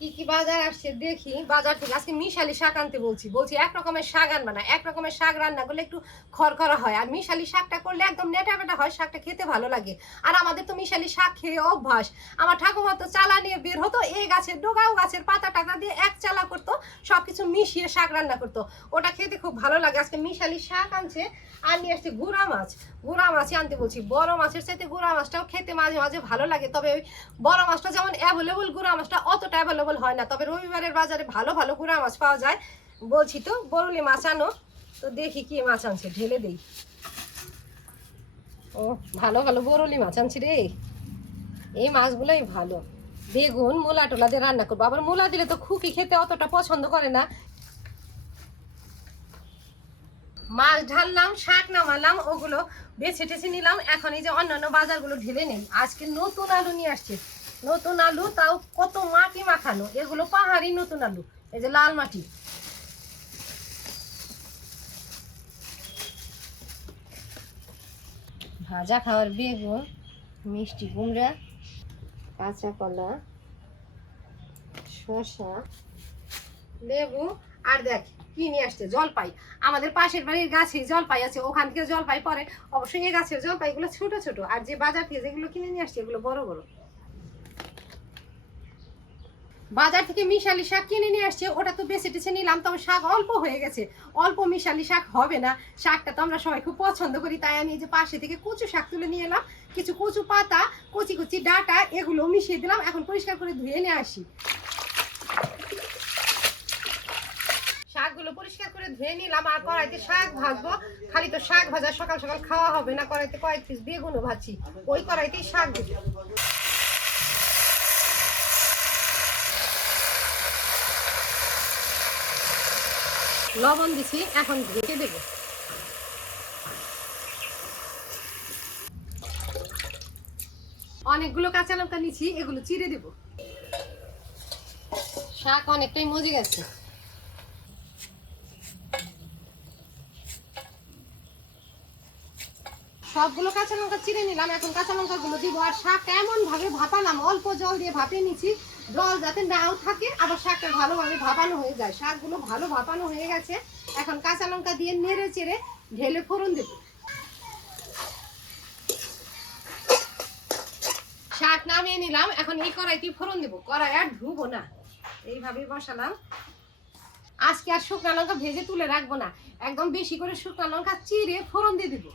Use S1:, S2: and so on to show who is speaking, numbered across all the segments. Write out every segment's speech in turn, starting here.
S1: কি কি বাজার আসছে দেখি, বাজার থেকে আজকে মিশালি শাক আনতে বলছি। বলছি এক রকমের শাক আনবা না, এক রকমের শাক রান্না করলে একটু খড়খড়া হয়। আর মিশালি শাকটা করলে একদম নেটা বেটা হয়, শাকটা খেতে ভালো লাগে। আর আমাদের তো মিশালি শাক খেয়ে অভ্যাস। আমার ঠাকুমা তো চালা নিয়ে বের হতো এই গাছের ডোগাও গাছের পাতা টাকা দিয়ে এক চালা করতো, সবকিছু মিশিয়ে শাক রান্না করতো। ওটা খেতে খুব ভালো লাগে। আজকে মিশালি শাক আনছে, আর নিয়ে আসছে গুড়া মাছ। গুড়া মাছই আনতে বলছি, বড় মাছের চাইতে গুড়া মাছটাও খেতে মাঝে মাঝে ভালো লাগে। তবে ওই বড় মাছটা যেমন অ্যাভেলেবল গুড়া মাছটা অতটা অ্যাভেলেবল হয় না। তবে রবিবারের বাজারে ভালো ভালো গুড়া মাছ পাওয়া যায়। বলছি তো, বরুলি মাছ আনো। তো দেখি কি মাছ আনছে, ঢেলে দেই। ও, ভালো ভালো বরুলি মাছ আনছি রে। এই মাছগুলোই ভালো। বেগুন, মূলা টোলা দিয়ে রান্না করব। আবার মূলা দিলে তো খুকি খেতে অতটা পছন্দ করে না। মাছ ঢাললাম, শাক নামালাম, ওগুলো বেছে টেছে নিলাম। এখন এই যে অন্যান্য বাজারগুলো ঢেলে নেই। আজকে নতুন আলু নিয়ে আসছে। নতুন আলু, তাও কত মাটি মাখানো? এগুলো পাহাড়ি নতুন আলু। এই যে লাল মাটি। ভাজা খাওয়ার বেগুন, মিষ্টি কুমড়া, কাঁচা কলা, শসা, লেবু। আর দেখ, কি নিয়ে আসছে? জলপাই। আমাদের পাশের বাড়ির গাছে জলপাই আছে, ওখান থেকে জলপাই পরে। অবশ্যই এই গাছের জলপাইগুলো ছোট ছোট। আর যে বাজার থেকে যেগুলো কিনে নিয়ে আসছে, এগুলো বড় বড়। বাজার থেকে মিশালি শাক কিনে নিয়ে আসছে, ওটা তো বেছে টেছে নিলাম তবে শাক অল্প হয়ে গেছে। অল্প মিশালি শাক হবে না, শাকটা তো আমরা সবাই খুব পছন্দ করি, তাই আমি যে পাশে থেকে কচু শাক তুলে নিয়ে এলাম, কিছু কচু পাতা, কচি কচি ডাটা, এগুলো মিশিয়ে দিলাম, এখন পরিষ্কার করে ধুয়ে নিয়ে আসি। শাকগুলো পরিষ্কার করে ধুয়ে নিলাম, আর কড়াইতে শাক ভাজবো, খালি তো শাক ভাজা সকাল সকাল খাওয়া হবে না, কড়াইতে কয়েক পিস বেগুনও ভাজছি, ওই কড়াইতেই শাক দেবো। লবণ দিছি, এখন ঢেকে দেবো। অনেকগুলো কাঁচা লঙ্কা নিচ্ছি এগুলো চিড়ে দেবো। শাক অনেকটাই মজে গেছে। সবগুলো কাঁচা লঙ্কা চিড়ে নিলাম, এখন কাঁচা লঙ্কা গুলো দিব। আর শাকটা এমন ভাবে ভাপালাম, অল্প জল দিয়ে ভাপিয়ে নিচ্ছি জল যাতে নাও থাকে, আবার শাকটা ভালোভাবে ভাপানো হয়ে যায়। শাকগুলো ভালো ভাপানো হয়ে গেছে, এখন কাঁচা লঙ্কা দিয়ে নেড়ে চেড়ে ঢেলে ফোড়ন দেব। শাক নামিয়ে নিলাম, এখন এই কড়াইটি ফোড়ন দেবো। কড়াই আর ধুবো না, এইভাবে বসালাম। আজকে আর শুকনো লঙ্কা ভেজে তুলে রাখব না, একদম বেশি করে শুকনো লঙ্কা চিড়ে ফোড়ন দিয়ে দেবো।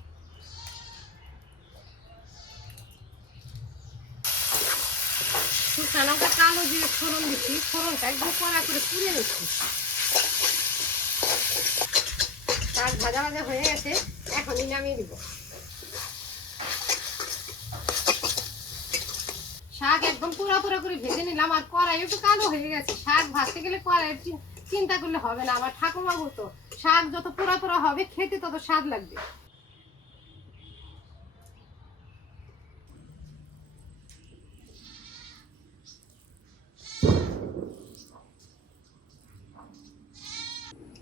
S1: শুকনো লঙ্কা কালো দিয়ে ফোড়ন দিচ্ছি, ফোড়নটা একদম কড়া করে পুড়ে নিচ্ছি। শাক ভাজা ভাজা হয়ে গেছে, এখনই নামিয়ে দিব শাক একদম পুরো পুরো করে ভেজে নিলাম, আর কড়াই একটু কালো হয়ে গেছে। শাক ভাজতে গেলে কড়াই চিন্তা করলে হবে না, আমার ঠাকুমা বলতো শাক যত পুরা পুরা হবে, খেতে তত স্বাদ লাগবে।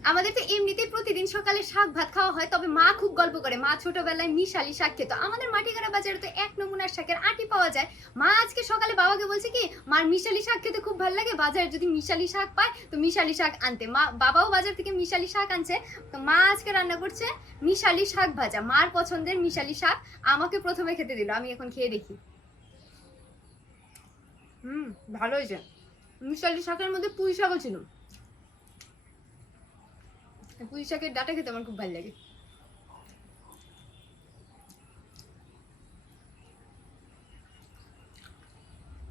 S2: আমাদের তো এমনিতেই প্রতিদিন সকালে শাক ভাত খাওয়া হয়, তবে মা খুব গল্প করে। মা ছোটবেলায় মিশালি শাক খেত। আমাদের মাটিগাড়া বাজারে তো এক নমুনার শাকের আটি পাওয়া যায়। মা আজকে সকালে বাবাকে বলছে কি, মার মিশালি শাক খেতে খুব ভালো লাগে, বাজারে যদি মিশালি শাক পায়, তো মিশালি শাক আনতে। মা, বাবাও বাজার থেকে মিশালি শাক আনছে। তো মা আজকে রান্না করছে মিশালি শাক ভাজা। মার পছন্দের মিশালি শাক আমাকে প্রথমে খেতে দিল। আমি এখন খেয়ে দেখি। হুম ভালো হয়েছে মিশালি শাকের মধ্যে পুঁই শাকও ছিল। পুঁই শাকের ডাটা খেতে আমার খুব ভালো লাগে।